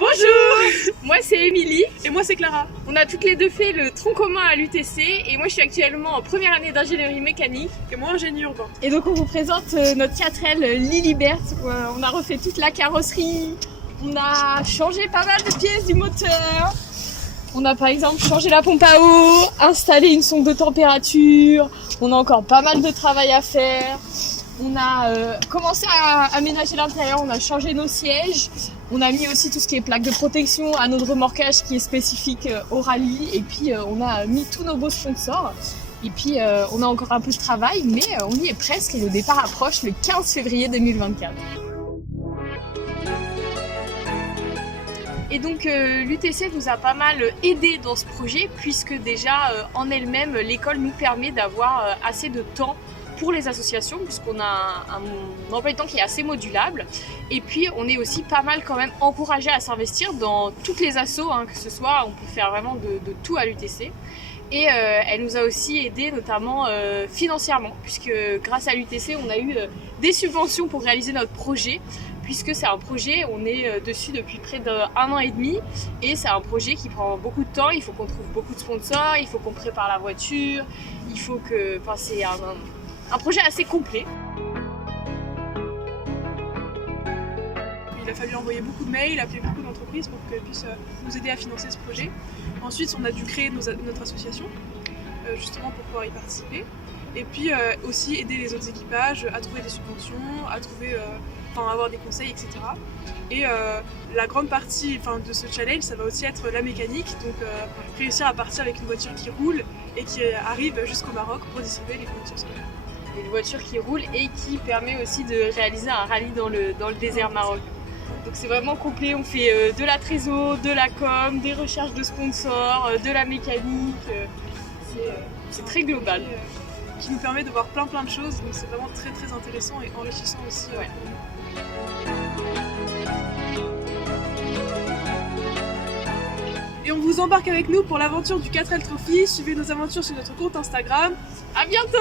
Bonjour. Moi c'est Émilie. Et moi c'est Clara. On a toutes les deux fait le tronc commun à l'UTC et moi je suis actuellement en première année d'ingénierie mécanique. Et moi en génie urbain. Et donc on vous présente notre 4L Lilibert. On a refait toute la carrosserie, on a changé pas mal de pièces du moteur. On a par exemple changé la pompe à eau, installé une sonde de température. On a encore pas mal de travail à faire. On a commencé à aménager l'intérieur, on a changé nos sièges. On a mis aussi tout ce qui est plaque de protection à notre remorquage qui est spécifique au rallye. Et puis on a mis tous nos beaux sponsors. Et puis on a encore un peu de travail, mais on y est presque et le départ approche le 15 février 2024. Et donc l'UTC nous a pas mal aidé dans ce projet puisque déjà en elle-même l'école nous permet d'avoir assez de temps pour les associations puisqu'on a un emploi de temps qui est assez modulable et puis on est aussi pas mal quand même encouragé à s'investir dans toutes les assos, que ce soit on peut faire vraiment de tout à l'UTC et elle nous a aussi aidé notamment financièrement puisque grâce à l'UTC on a eu des subventions pour réaliser notre projet puisque c'est un projet, on est dessus depuis près d'1 an et demi et c'est un projet qui prend beaucoup de temps, il faut qu'on trouve beaucoup de sponsors, il faut qu'on prépare la voiture, il faut que, enfin c'est un projet assez complet. Il a fallu envoyer beaucoup de mails, appeler beaucoup d'entreprises pour qu'elles puissent nous aider à financer ce projet. Ensuite, on a dû créer notre association, justement pour pouvoir y participer. Et puis aussi aider les autres équipages à trouver des subventions, à trouver, avoir des conseils, etc. Et la grande partie de ce challenge, ça va aussi être la mécanique, donc réussir à partir avec une voiture qui roule et qui arrive jusqu'au Maroc pour distribuer les fournitures scolaires. Une voiture qui roule et qui permet aussi de réaliser un rallye dans le désert Maroc. Donc c'est vraiment complet, on fait de la trésor, de la com, des recherches de sponsors, de la mécanique, c'est très global. Qui nous permet de voir plein de choses, donc c'est vraiment très très intéressant et enrichissant aussi. Ouais. Et on vous embarque avec nous pour l'aventure du 4L Trophy. Suivez nos aventures sur notre compte Instagram. À bientôt!